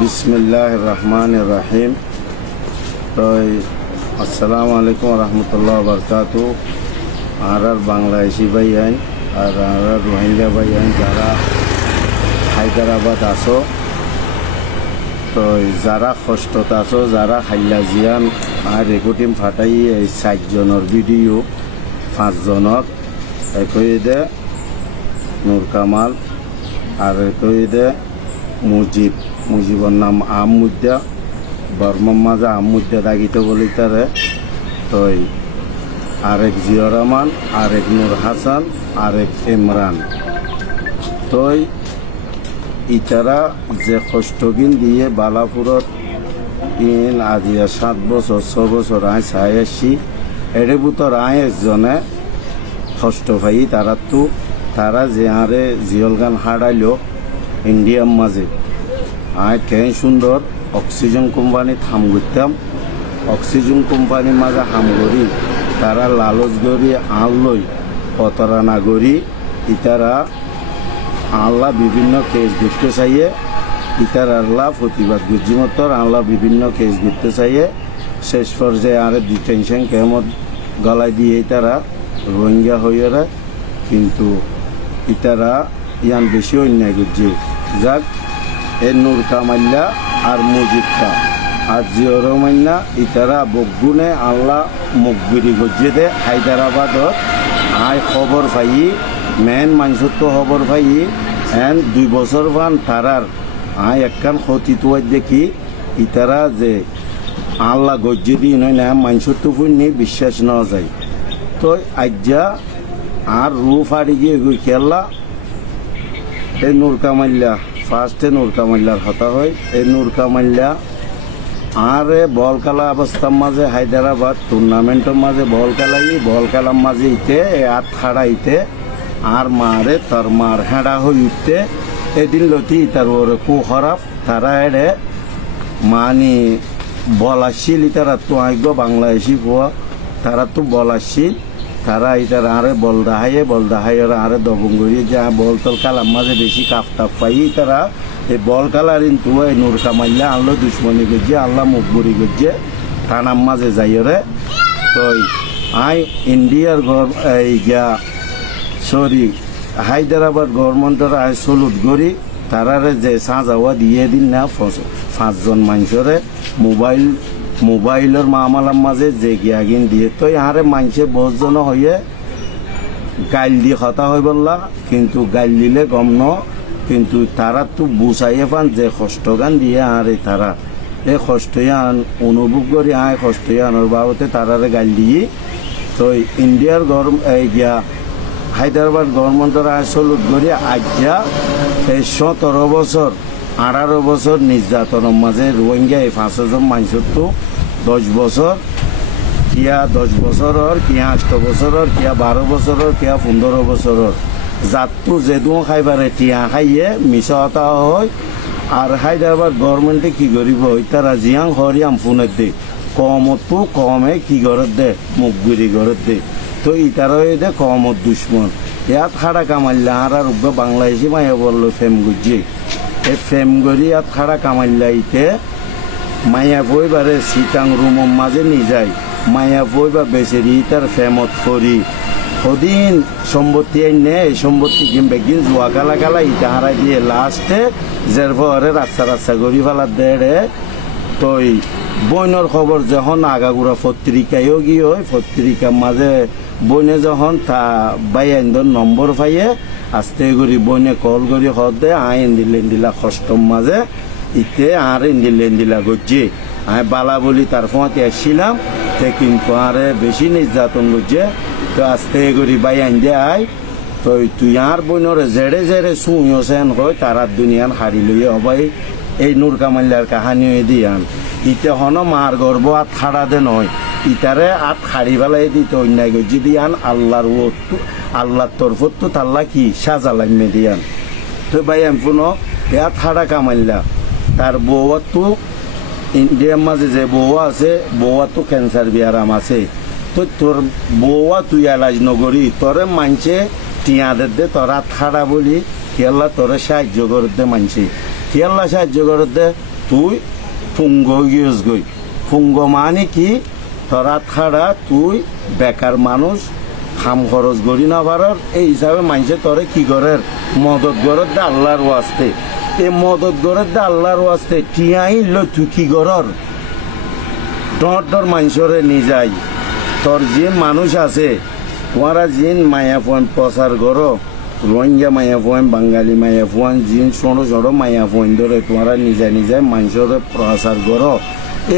বিসমিল্লাহির রহমানির রহিম। তো আসসালামু আলাইকুম রহমতুল্লাহ বরকাতু। আর বাংলাদেশি ভাই আইন আর রোহিঙ্গা ভাই আইন যারা হায়দ্রাবাদ আসো, তো যারা কষ্টত আছো, যারা হাইলা জিয়ান আর রেকর্ডিং ফাটাই এই 60 জনের ভিডিও 5 জনক একই দে নূর কামাল আর একই দে মুজিবর নাম আহমুদ্দা বর্মার মাঝে আহমুদ্দা দাগিতে বলি তারে। তো আরেক জিয়া রহমান, আরেক নূর হাসান, আরেক ইমরান। তো ইতারা যে কষ্টগিন দিয়ে বালাপুরত ইন আজিয়া 7 বছর 6 বছর আয় চাই আসি, এরে বুতর আয় একজনে কষ্ট পাই তারা যে আরে জিয়ল গান হারাইল ইন্ডিয়ার মাঝে আয় কেন সুন্দর অক্সিজেন কোম্পানি থাম করতাম। অক্সিজেন কোম্পানির মাঝে হাম করি তারা লালচ করি আনলই প্রতারণা করি ইতারা আল্লাহ বিভিন্ন কেস ঘুরতে চাইয়ে ইতার আল্লাহ প্রতিবাদ গুজিমতর আল্লাহ বিভিন্ন কেস ঘুরতে চাইয়ে শেষ পর্যায়ে আরে ডিটেনশন কেমন গলায় দিয়ে তারা রোহিঙ্গা হইয়ারা। কিন্তু ইতারা ইয়ান বেশি অন্যায় করছে। যাক এ নূর কামাল্লা আর মুজিবটা আর জিয়া রহমান্না ইতারা বগুনে আল্লাহ মুখবিরি গজ্জে দে হায়দ্রাবাদত আয় খবর পাই মেন মানুষের তো খবর পাই এন 2 বছর ভান তারার আয় একখান ক্ষতি তো দেখি ইতারা যে আল্লাহ গজ্জে দিই নয় না মানুষের তো ফুন্নি বিশ্বাস নেওয়া যায়। তো আজ্জা আর রূপ হারি গিয়ে খেলা এই নূর কামাল্লা ফার্স্টে নূর কামাল্লার কথা হয়। এই নূর কামাল্লা আর বল খেলা অবস্থার মাঝে হায়দ্রাবাদ টুর্নামেন্টের মাঝে বল খেলার মাঝে ইতে আট খাড়া ইতে আর মারে তার মার হেঁড়া হয়ে উঠতে এদিন লতি তার ওরে কু খারাপ তারা এড়ে মানি বল আসছিল ইতারা তো আইগ বাংলাদেশি পোয়া তারা তো বল আসছিল তারা ইতার আরে বল দাহাই আরে দবং করিয়ে যা বল তল খেলার মাঝে বেশি কাপ টাপ পাই তারা এই বল খেলার কিন্তু এই নূর কামাল্লা আল্লাহ দুশ্মনী গজ্জে আল্লাহ মুখবরি গজ্জে থানার মাঝে যাইরে। তো আই ইন্ডিয়ার হায়দ্রাবাদ গভর্নমেন্টের আয় সলুট করি তারারে যে সাজাওয়া দিয়ে দিন না 5 জন মানুষরে মোবাইলের মামালার মাঝে যে গিয়াগিন দিয়ে তো আরে মানুষে 10 জন হয়ে গাইল দিয়ে কথা হয়ে বললা কিন্তু গাইল দিলে গম ন কিন্তু তারা তো বুঝাইয়ে পান যে কষ্ট গান দিয়ে আরে তারা এই কষ্টয়ান অনুভব করি আয় কষ্টয়ানোর বাবতে তারারে গাইল দিয়ে। তো ইন্ডিয়ার হায়দ্রাবাদ গভর্নমেন্টের আয় সলুট করি আজ্ঞা এই 17 বছর 18 বছর নির্যাতনের মাঝে রোহিঙ্গা এই 5 জন মানুষের তো 10 বছর কিয়া 10 বছরের কিয়া 8 বছরের কিয়া 12 বছরের কিয়া 15 বছরের জাতটো যেদু খাইবারে টিয়া খাইয়ে মিছা হতা হয়। আর হায়দ্রাবাদ গভর্নমেন্টে কি করিব তারা জিয়াং হরিয়াম ফোনের দে কমতো কমে কি ঘরত দে মুখগুড়ি ঘরত দে। তো ইতারই দে কমত দুশ্মন ইয়াত খাড়া কামাল্লা আর বাংলাদেশি মায়া বললো ফেম গুজি এই ফেম গড়ি ইয়াত খাড়া কামাল্লা ইতে মায়া বইবারে সিটাং রুমের মাঝে নিয়ে যায় মায়া বইবা বেচেরি তার ফেমত ফরি সদিন সম্পত্তি আইনে এই সম্পত্তি কিনবে গিয়ে জুয়া কালা ইটা হারাই দিয়ে লাস্টে যার পরে রাস্তা গড়ি ফেলার দেড়ে। তো বইনের খবর যখন আগাগুড়া পত্রিকায়ও গিয়ে হয় পত্রিকার মাঝে বইনে যখন তা বাইন্দর নম্বর পাইয়ে আস্তে করি বইনে কল করি হদে আয় ইন্দিলা কষ্টম মাঝে ইতে আর ইন্দিলা গজ্জে আয় বালা বলি তার ফোঁতে আসছিলাম তে কিন্তু আরে বেশি নির্যাতন গজ্জে। তো আস্তে করি বাই আইন দে আয় তো তুই আর বইনরে জেড়ে শুয়েছেন হয় তারার দুনিয়ান হারি লইয়ে হবাই এই নূর কামাল্লার কাহানি দিয়ান ইতে হন মার গর্ব আর খাড়া দে নয় ইতারে আর খাড়ি ফেলাই দিতে অন্যায় গজ্জি দিয়ান আল্লাহর তরফত তো তাল্লা কি সাজালাইমে দিয়ান। তো ভাই এমপুনো এয়া খাড়া কামাল্লা তার বউয়া তো ইন্ডিয়ার মাঝে যে বউয়া আছে বউয়া তো ক্যান্সার বিয়ারাম আছে। তো তোর বউয়া তুই এলাজ নগরী তোরে মানছে টিয়াদের দে তোরা খাড়া বলি কেল্লা তোরে সাহায্য করে দে মানছে কেল্লা সাহায্য করে দে তুই ফুঙ্গ গিয়েস গই। ফুঙ্গ মানে কি, তোরা ছাড়া তুই বেকার মানুষ, খাম খরচ করি না পারার, এই হিসাবে মানুষে তোরে কি করের, মদত গড়ের দে আল্লাহর ওয়াস্তে। এই মদত গড়ের দে আল্লাহর ওয়াস্তে টিয়াই ল তুই কি করর, ডর মানুষরে নিয়ে যাই। তোর যে মানুষ আছে, তোমরা জিন মায়া ফোন প্রচার করো, রোহিঙ্গা মায়া ফোন, বাঙালি মায়া ফোন, জিন ছোটো ছোটো মায়া ফোন ধরে তোমরা নিজে নিজে মানুষরে প্রচার করো।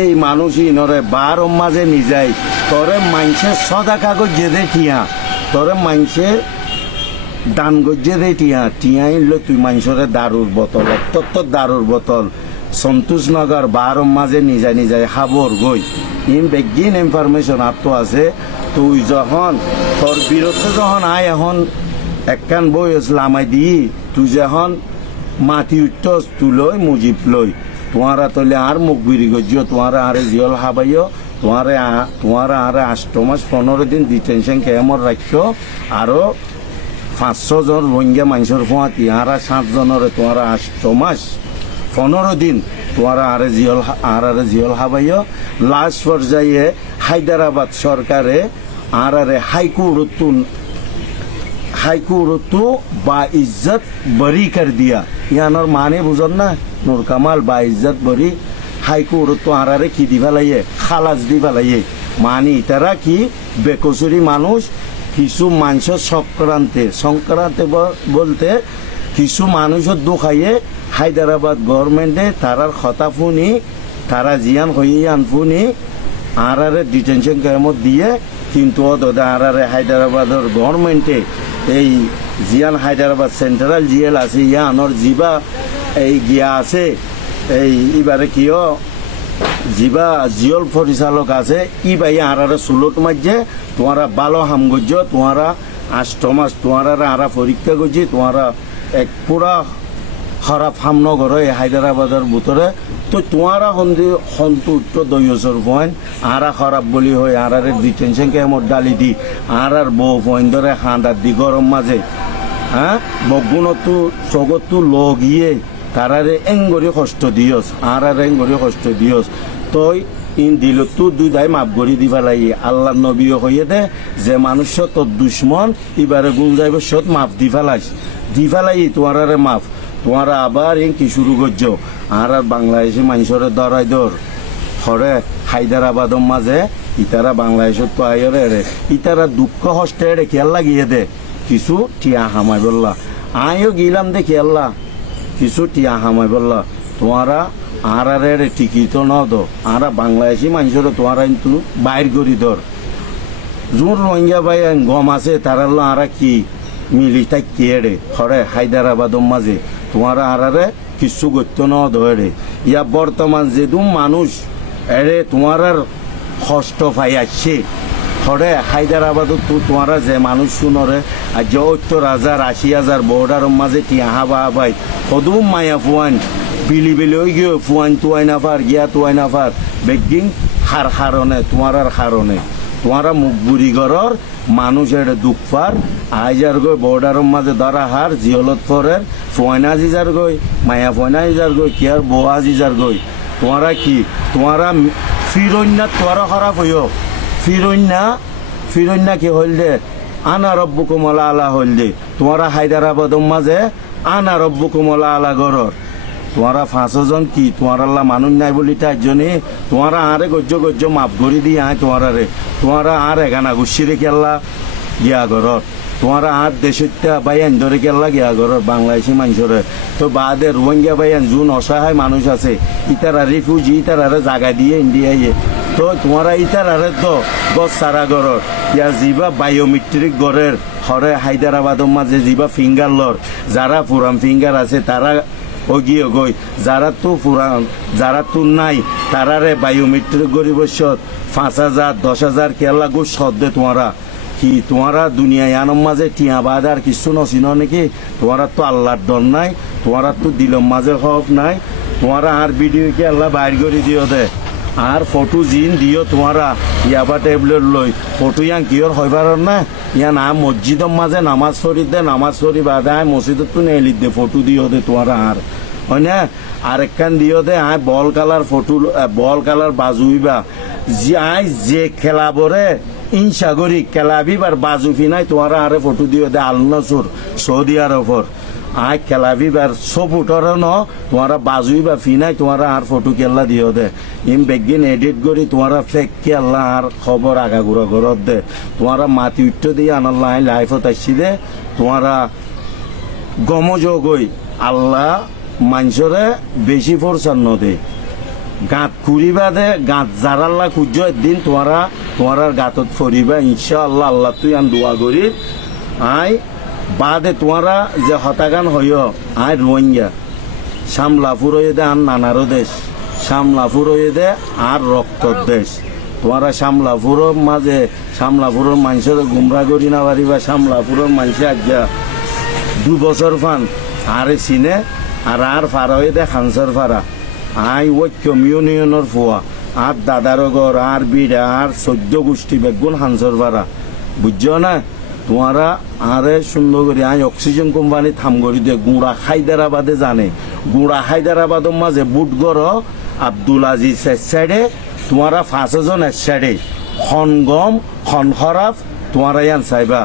এই মানুষই নরে বার মাঝে নিজাই তোরে মাইনসে সদা কাগজ যেদে টিয়া, তোরে মাইনসে দান গজ্জে দে টিয়া, টিয়াই লো তুই মানুষরে দারুর বোতল, অত্যন্ত দারুর বোতল সন্তোষনগর বার মাঝে নিজে নিজে হাবর গই। ইন বেগিন ইনফরমেশন আত্ম আছে। তুই যখন তোর বিরুদ্ধে যখন আয় এখন একখান বই লামাই দিই, তুই যখন মাটি উঠতস তুই লই মুজিব লই, তোমারা তলে আর মুখ বিড়ি গজিও, তোমারা আরে জিয়ল হাবাইও, তোমারা আরে 8 মাস 15 দিন ডিটেনশন ক্যাম্পর রাখছো। আরো 500 জন রোহিঙ্গা মানুষের ফোঁয়াতি আরা 7 জনরে তোমারা 8 মাস 15 দিন তোমারা আরে জিয়ল হাবাইও। লাস্ট পর্যায়ে হায়দ্রাবাদ সরকারে আরে হাইকোর্ট বা ইজ্জত বরি কর দিয়া। ইয়ানোর মানে বুঝন না, নূর কামাল বা ইজ্জত বরি হাইকোর্ট আরে কি দি ফেলাইয়ে, খালাস দি ফেলাইয়ে। মানে তারা কি বেকসুরি মানুষ, কিছু মানুষের সংক্রান্তে বলতে কিছু মানুষের দোখাইয়ে হায়দ্রাবাদ গভর্নমেন্টে তারার কথা ফুনি, তারা জিয়ান হইয়ে আনফুনি আরে ডিটেনশন ক্যাম্পত দিয়ে। কিন্তু আরে হায়দ্রাবাদের গভর্নমেন্টে এই জিয়ান হায়দ্রাবাদ সেন্ট্রাল জেল আছে, ইয়ানোর জিবা এই গিয়া আছে, এই এবারে কিয় জিবা জিয়ল পরিচালক আছে, ই ভাই আরে সুলট মাঝে তোমারা ভালো হাম গজ্জ, তোমারা 8 মাস তোমারা আরা পরীক্ষা করছি, তোমারা এক পুরা খারাপ হাম নগর এই হায়দ্রাবাদের ভিতরে। তো তোমারা সন্তুষ্ট দইয়সর পয়েন্ট আরা খারাপ বলি হয় আরে ডিটেনশন ক্যাম্পর ডালি দি আর বউ পয়েন্ট ধরে হাঁদার দি গরম মাঝে, হ্যাঁ বগুণতো জগতো লগিয়ে তারারে এঙ্গরি কষ্ট দিয়স, আর এঙ্গরি কষ্ট দিয়স। তই ইন দিল তো দুইদাই মাফ করি দিবা লাগি। আল্লাহ নবীও হইয়ে দে যে মানুষ তোর দুশ্মন এবারে গুণ যাইব সত মাফ দি ফেলাই তোমারে মাফ। তোমারা আবার ইন কি শুরু করছো, আর বাংলাদেশি মানুষরে ধরাই ধর হরে হায়দ্রাবাদের মাঝে ইতারা বাংলাদেশত তো আইরে রে, ইতারা দুঃখ হস্তে রে খেয়াল লাগিয়ে দে কিছু টিয়া হামাই বললা। আইও গিলাম দে খেয়াল্লা কিছু টিয়া হামাই বললা। তোমারা আরে টিকিট ন দো, আর বাংলাদেশি মানুষের তোমারা কিন্তু বাইর করি ধর। জোর রোহিঙ্গা ভাই গম আছে তারা আরা কি মিলি তাই কেড়ে হরে হায়দ্রাবাদের মাঝে তোমারা আরে কিছু করতে ন ধরে। ইয়া বর্তমান যেদুম মানুষ এরে তোমার কষ্ট পাই আসছে হরে হায়দ্রাবাদত তো তোমারা যে মানুষ শুনরে আর যে 70,000 80,000 বর্ডারের মাঝে টিয়া হাবা হাবাই সদুম মায়া ফুয়ান বিলি ওই গিয়ে ফুয়ান তুয়াই নাফার গিয়া তুয়াই নাফার বেগিং হার হারণে তোমার হারণে তোমারা মুখ বুড়ি ঘরের মানুষের দুঃখ পার আইজার গই বর্ডারের মাঝে ধরা হার জিহলত ফরের ফয়না জিজার গই মায়া ফয়না জিজার গই কি আর বোয়া জিজার গই। তোমারা কি তোমারা ফিরন্যা তোরা খারাপ হইও, ফিরন্যা কি হইল দে আনা রব্বুকুমলা আলা হইল দে। তোমারা হায়দ্রাবাদের মাঝে আনা রব্বুকুমলা আলা ঘরর তোমারা 5 জন কি তোমার আল্লাহ মানুষ নাই বলি তার জন্যে তোমারা আরে গজ্য মাফ করি দিয়ে আয় তোমারা আর এগানা গুছি রেখে আল্লাহ গিয়া ঘরত তোমারা আর দেশত্যা বাইয়ান ধরে কেল্লা গিয়া ঘরত বাংলাদেশি মানুষরে। তো বাদে রোহিঙ্গা বাইয়ান যোন অসহায় মানুষ আছে ইতারা রিফিউজি ইতারারে জাগা দিয়ে ইন্ডিয়াইয়ে। তো তোমারা ইতারারে তো গছ সারা ঘরত ইয়া যিবা বায়োমেট্রিক ঘরের হরে হায়দ্রাবাদের মাঝে যিবা ফিঙ্গার লর যারা পুরান ফিঙ্গার আছে তারা ওগিয়ে গই, যারা তো পুরান যারা তো নাই তারারে বায়োমেট্রিক গরিবস্যত 5,000 10,000 কেলা গো সদ্দে। তোমারা কি তোমারা দুনিয়ায় আনম মাঝে টিয়া বাদ আর কিছু নচিন নাকি? তোমারা তো আল্লাহর ডর নাই, তোমারা তো দিলম মাঝে হক নাই। তোমারা আর ভিডিও কি আল্লাহ বাইর করে দিও দে আর ফটো জিন দিও তোমারা ইয়াবা ট্যাবলেট লই ফটো ইয়াং কিয়র হইবার না ইয়া না মসজিদের মাঝে নামাজ পড়ি দে নামাজ পড়ি বাদে মসজিদত তো নেলি দে ফটো দিও দে তোমারা আর হয় না আরেকখান দিও দে আয় বল কালার ফটো বল কালার বাজুইবা যে আয় যে খেলাবরে ইনসাগরি খেলাবিবার বাজু ফিনাই তোমারা আরে ফটো দিও দে আল নসুর সৌদি আরবর আয় খেলাবিবার সপুটর ন তোমারা বাজুইবা ফিনাই তোমারা আর ফটো কেল্লা দিও দে ইম বেগিন এডিট করি তোমারা ফেক কেল্লা আর খবর আগাগুড়া ঘরত দে তোমারা মাটি উঠতে দিয়ে আনাল্লা আই লাইফত আসছি দে তোমারা গমযোগই আল্লাহ মানুষরে বেশি ফোরসার নদে গাঁত খুঁড়িবা দে গাঁত জারাল্লা খুঁজ একদিন তোমার গাঁতত ফরিবা ইনশাআল্লাহ আল্লাহ তুই আন দোয়া করি আই বাদে তোমারা যে হতাগান হইয় আই রোহিঙ্গা সামলাপুর হয়ে দে আর নানারও দেশ সামলাপুর হয়ে দে আর রক্তর দেশ তোমারা সামলাপুরের মাঝে সামলাপুরের মানুষের গুমরা করি না পারিবা সামলাপুরের মানুষে আজ্ঞা 2 বছর ফান আরে চিনে আর ফারা হয়ে দে খানসার ফারা আই ঐক্যম ইউনিয়নের ফুয়া আর দাদার ঘর আর বিড়া আর 14 গোষ্ঠী বেগুন হানসর ফারা বুঝছো না তোমারা আরে সুন্দর করে আই অক্সিজেন কোম্পানি থাম করি দিয়ে গুঁড়া হায়দ্রাবাদে জানে গুঁড়া হায়দ্রাবাদের মাঝে বুটগড় আব্দুল আজিজ সাইডে তোমারা 5 জন এক সাইডে খনগম খন খরাফ তোমারা ইয়ান চাইবা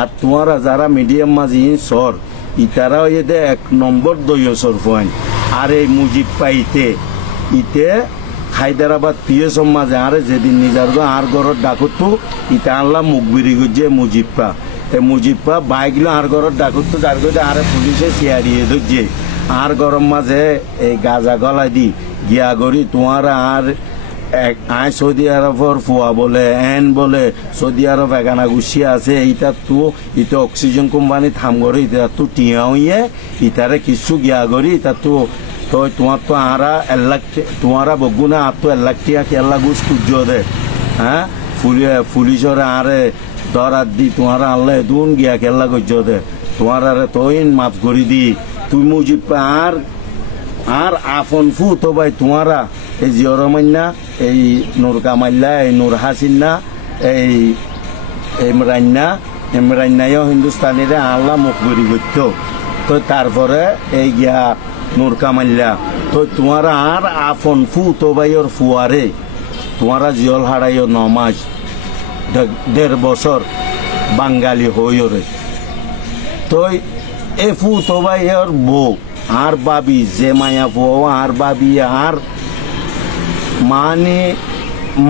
আর তোমারা যারা মিডিয়াম মাঝে সর ইতারা এদে 1 নম্বর দইয়সর পয়েন্ট আর এই মুজিব পাইতে ইতে হায়দ্রাবাদ পিএসম মাঝে আরে যেদিন নিজার আর ঘরত ডাকতো ইটা আনলাম মুখবিরি গিয়ে মুজিবপা মুজিবপা বাইকলো আর ঘরত ডাকতো যার গিয়ে আরে পুলিশে চেয়ারিয়ে ধরছে আর গরম মাঝে এই গাজা গলা দি গিয়া করি তোমারা আর আয় সৌদি আরবর ফুয়া বলে এন বলে সৌদি আরব এগানা গুছিয়ে আছে ইটা তো ইটা অক্সিজেন কোম্পানি থাম করে ইটা তো টিয়া হইয়ে ইটারে কিছু গিয়া করি ইটা তো তো তোমার তো আরা 1 লাখ তোমারা বগুনা আর তো 1 লাখ টিয়া কেল্লা গুছ খুঁজ দে হ্যাঁ পুলিশরে আরে দরাত দি তোমারা আল্লাহ দুন গিয়া কেল্লা করছ দে তোমার আরে তৈন মাফ করি দি তুই মুজিব আর আফন ফু তো ভাই তোমারা এই জিয়রমান্না এই নূর কামাল্লা এই নূর হাসিনা এই এমরান্নাও হিন্দুস্তানিরে আল্লাহ মুখবরি করত তো তারপরে এই গিয়া নূর কামাল্লা তো তোমারা আর আফন ফু তো ভাইয়র ফুয়ারে তোমারা জিয়ল হারাইও নমাজ 1.5 বছর বাঙালি হইরে তো এ ফু তো ভাইয়র বউ আর বাবি যে মায়া ফুয়া আর বাবি আর মানে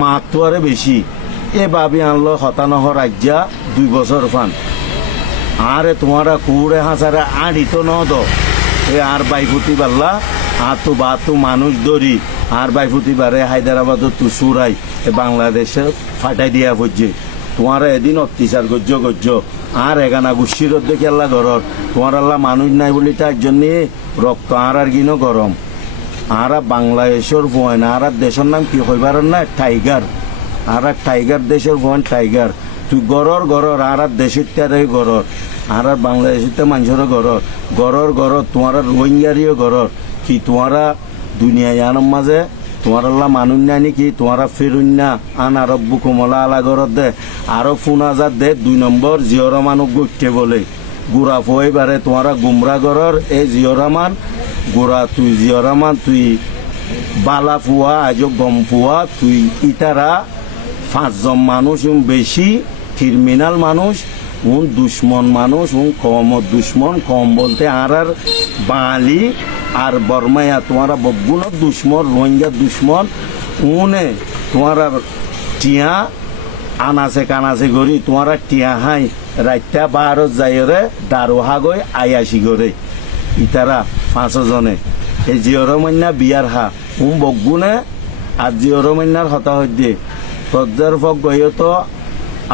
মাতোয়ারে বেশি এ বাবি আনলো হতানহ রাজ্যা 2 বছর ফান আরে তোমারা কুড়ে হাসারে আড়ি তো ন দো এ আর বাইফুতি পারলা আর তো বা তো মানুষ দরি আর বাইফুতি পারে হায়দ্রাবাদ তু সুরাই এ বাংলাদেশে ফাটাই দিয়া পড়ছে তোমারা এদিন অত্যাচার গজ্য আর এগানা গুছির দেখে আল্লাহ ঘরর তোমার আল্লাহ মানুষ নাই বলি তার জন্যে রক্ত আর গিনো গরম আর বাংলাদেশের ভয়েন আর দেশের নাম কি হইবার না টাইগার আর টাইগার দেশের ভয়েন টাইগার তুই গরর আর দেশের তারে গরর আর বাংলাদেশের মানুষের গরর তোমার রোহিঙ্গারিও গরর কি তোমারা দুনিয়া ইয়ানোর মাঝে তোমার আল্লাহ মানুষ নাই নাকি তোমারা ফেরুন না আন আরব্বু কমলা আলা গরত দে আরো 5000 দে 2 নম্বর জিয়রমানক গুটতে বলে গুড়া ফইবারে তোমারা গুমরা গরর এই জিয়রমান গোড়া তুই জিয়রমান তুই বালা ফুয়া আজ গম ফুয়া তুই ইতারা 5 জন মানুষ বেশি ক্রিমিনাল মানুষ দুশ্মন মানুষ কম দুশ্মন কম বলতে আর বাঙালি আর বর্মায়া তোমারা বগুন দুশ্মন রোহিঙ্গা দুশ্মন উনে তোমারা টিয়া আনাছে কানাছে গড়ি তোমারা টিয়া হাই রাইতা 12 যাইরে দারোহা গই আয়াসি গড়ে ইতারা 5 জনে এই জিয়রমান্না বিয়ার হা বগুনে আর জিয়রমান্নার হতা হইতে তজ্জার ফক গইও তো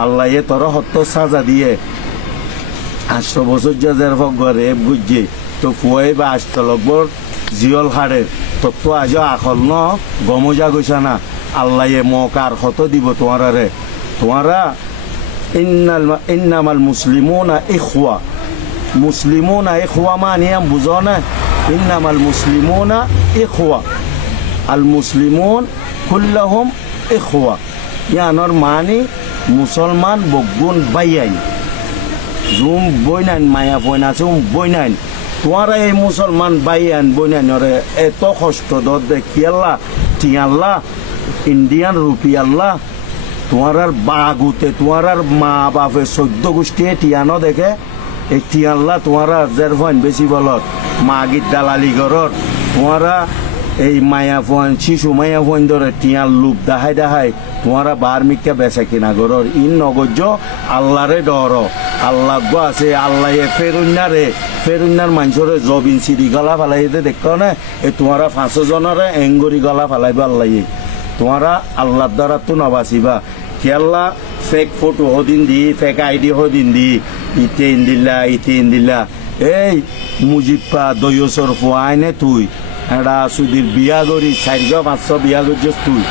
আল্লাহ তোর হত্য সাজা দিয়ে 800 বছর যাদের ফক ঘরে বুঝছে তো ফুয়াই বা 8 লগবর জিয়ল হাড়ে তো আজ আখল ন গমজা গৈছা না আল্লাহ মকার হত দিব তোমারা ইন্নামাল মুসলিমুনা ইখওয়া মানে বুঝো না ইন্নামাল মুসলিমুনা ইখওয়া আল মুসলিমুন কুল্লাহুম ইখওয়া ইয়ানোর মানে মুসলমান বগুন বাইয়াই জুম বইনাইন মায়া বইনাছে বইনাইন তোমারা এই মুসলমান ভাই আন বোনানরে এত কষ্ট দর দেখি আল্লাহ টিয়াল্লাহ ইন্ডিয়ান রুপি আল্লাহ তোমার বাগুতে তোমার মা বাপে 14 গোষ্ঠী টিয়ানো দেখে এই টিয়াল্লাহ তোমারা জের ফয়েন বেশি বলত মাগির দালালি ঘরর তোমারা এই মায়া ফোন শিশু মায়া ফোন ধরে টিয়ার লুপ দেখাই তোমারা বার মিক্কা বেচা কিনা ঘরর ইন নগর্য আল্লাহরে ডর আল্লাহ গো আছে আল্লাহ ফেরুন্নার মানুষরে জবিন সিঁড়ি গলা ফেলাইতে দেখো না এই তোমারা 500 জনরে এঙ্গরি গলা ফেলাইব আল্লাহ তোমারা আল্লাহর দ্বারা তো নবাসিবা খেয়াল্লা ফেক ফটো হদিন দি ফেক আইডি হদিন দি ইতে ইন্দিল্লা এই মুজিবপা দয়সর ফুয়াইনে তুই এটা সুদীর বিয়া করি 400-500 বিয়া করছিস তুই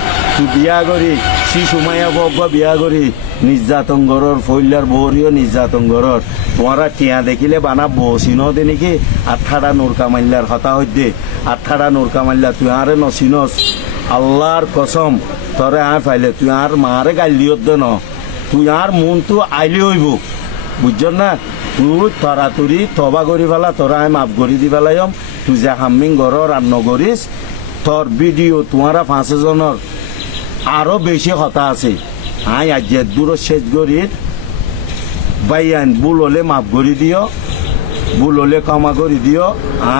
বিয়া করি শিশু মায়া বব্ব বিয়া করি নির্যাতন গরর ফৈলার বহরিও নির্যাতন গরর তোমারা টিয়া দেখিলে বানা বসিন দে নাকি 8টা নৌকা মাল্লার হতা হইতে 8টা নৌকা মাল্লা তুই আরে নসিনস আল্লাহর কসম তরে আর ফাইলে তুই আর মারে গালিও দে ন তুই আর মন তো আইলে হইব বুঝছ না তুই তরাতুরি তবা করি ফেলা তোরা আমি মাফ করি দি ফেলাইম তুই যে হামিং গরর আর নগরিস তোর ভিডিও তোমারা 5 জনের আরো বেশি কথা আছে আই আজ দূর শেষ গরির বাইয়ান ভুল হলে মাফ করি দিও ভুল হলে ক্ষমা করি দিও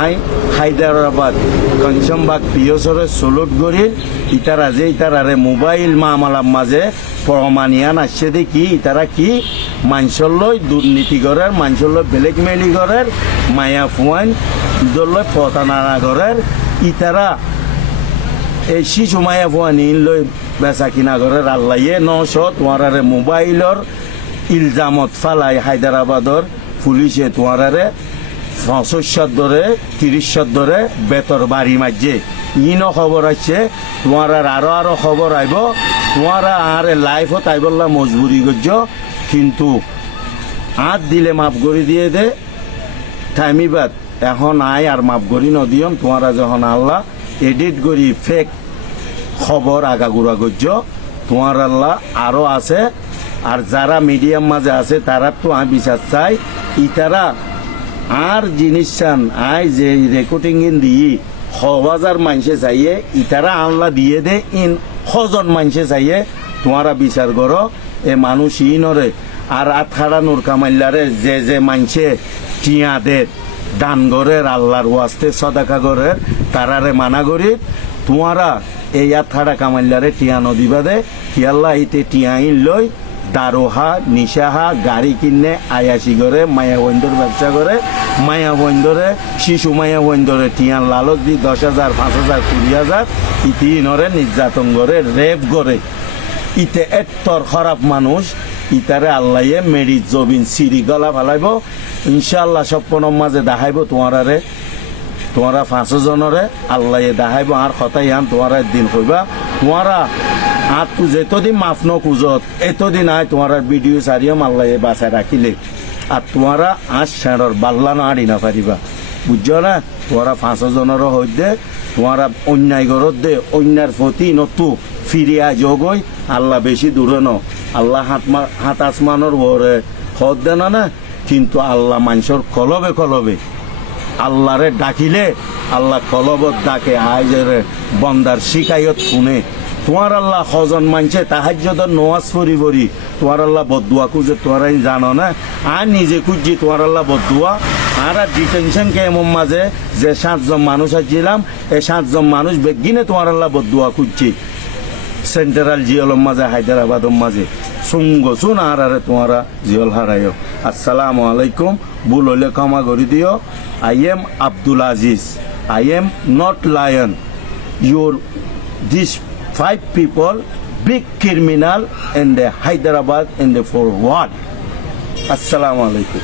আই হায়দ্রাবাদ কনসমবাগ পিয়সরে সলুট গরির ইতারারে মোবাইল মামলার মাঝে প্রমাণিয়ান আসছে দেখি ইতারা কি মানুষের লই দুর্নীতি করার মানুষের লই ব্ল্যাকমেইলি করার মায়া ফুয়ান লই প্রতারণা করার ইতারা এই শিশু মায়া ফুয়ান ইন লই বেচা কিনা করার আল্লাহে 900 তোমারারে মোবাইলর ইলজামত ফালাই হায়দ্রাবাদর পুলিশে তোমারারে 65 ধরে 30 ধরে বেতর বাড়ি মাঝে ইনো খবর আছে তোমার আরো খবর আইব তোমারা আর লাইফও তাই বললা মজবুরি করছ কিন্তু আর দিলে মাফ করে দিয়ে দে টাইমিবাদ এখন আয় আর মাফ করি নদিয়ম তোমারা যখন আল্লাহ এডিট করি ফেক খবর আগাগুড়া করছ তোমার আল্লাহ আরো আছে আর যারা মিডিয়াম মাঝে আছে তারা তো আমি বিশ্বাস চাই ইতারা আর জিনিস চান আই যে রেকর্ডিং ইন দিই 1000 মানুষে চাইয়ে ইতারা আল্লাহ দিয়ে দে ইন 100 মানুষে চাইয়ে তোমারা বিচার করো এ মানুষ ইনরে আর 8টা নৌকা মাল্লারে যে মানুষে টিয়াদের দান গরের আল্লাহর ওয়াস্তে সদাকা গরের তারারে মানা করি তোমারা এই 8টা কামাল্লারে টিয়া নদিবা দে কি আল্লাহ ইতে টিয়া ইন লই দারোহা নিশাহা গাড়ি কিনে আয়াসি করে মায়া বন্ধর ব্যবসা করে মায়া বন্ধরে শিশু মায়া বন্ধরে টিয়ান লালচ দি 10,000 5,000 20,000 ইতি নরে নির্যাতন করে রেপ করে ইতে এত্তর খারাপ মানুষ ইতারে আল্লাহে মেরি জবিন সিঁড়ি গলা ফেলাইব ইনশাআল্লাহ স্বপ্নের মাঝে দেখাইব তোমারা 5 জনরে আল্লাহে দেখাইব আর কথাই আন তোমারা দিন কইবা তোমারা আর তুই যেতদিন মাফ ন খুঁজত এতদিন আয় তোমার ভিডিও সারিয়াম আল্লাহ বাসায় রাখিলে আর তোমারা আজ সেঁড়র বাল্লা না আড়ি না পারিবা বুঝছ না তোরা 5 জনেরও হইতে তোরা অন্যায় গরত দে অন্যার প্রতি নতু ফিরিয়া যোগই আল্লাহ বেশি দূরে ন আল্লাহ হাত আসমানোর ভরে হদ দে না কিন্তু আল্লাহ মানুষের কলবে আল্লাহরে ডাকিলে আল্লাহ কলবত ডাকে আইজরে বন্দার শিকায়ত শুনে তোমার আল্লাহ হজন মানছে তাহাজ্জুদের নওয়াজ পড়ি তোমার আল্লাহ বদুয়া খুঁজে তোরাই জানো না আর নিজে খুঁজছি তোমার আল্লাহ বদুয়া আর ডিটেনশন কেমন মাঝে যে 7 জন মানুষ আসছিলাম এই 7 জন মানুষ বেগিনে তোমার আল্লাহ বদুয়া খুঁজছি সেন্ট্রাল জিওলর মাঝে হায়দ্রাবাদের মাঝে সুঙ্গ শুন আর তোমারা জিওল হারাইও আসসালামু আলাইকুম ভুল হলে ক্ষমা করে দিও I am Abdul Aziz I am not lion your this 5 people, big criminal in the Hyderabad in the for what? Assalamu alaikum.